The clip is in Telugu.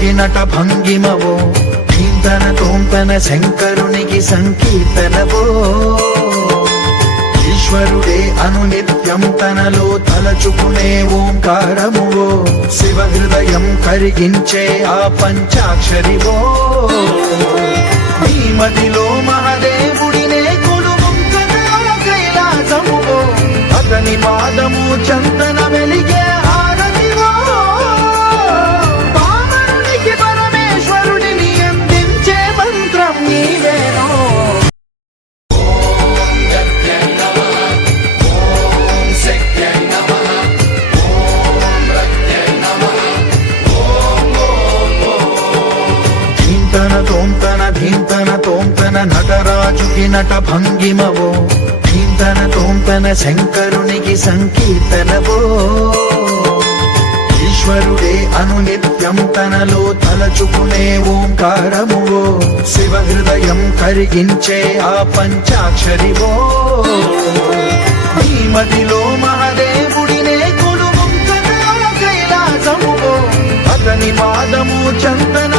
నటరాజుకి నట భంగిమవో ధీంతన తోంతన శంకరునికి సంకీర్తనవో ఈశ్వరుడే అనునిత్యం తనలో తలచుకునే ఓంకారమువో శివ హృదయం కరిగించే ఆ పంచాక్షరివో నీ మదిలో మహాదేవుడినే కొలువుంకగా కైలాసమువో అతని పాదము చందన వెలిగే హారతివో పామరునికి పరమేశ్వరుడిని అందించే మంత్రం నీవేనో. ధీంతన తోంతన నటరాజుకి నట భంగిమవో ధీంతన తోంతన శంకరునికి సంకీర్తనవో ఈశ్వరుడే అనునిత్యం తనలో తలచుకునే ఓంకారమువో శివ హృదయం కరిగించే ఆ పంచాక్షరివో నీ మదిలో మహాదేవుడినే కొలువుంకగా కైలాసమువో అతని పాదము చందన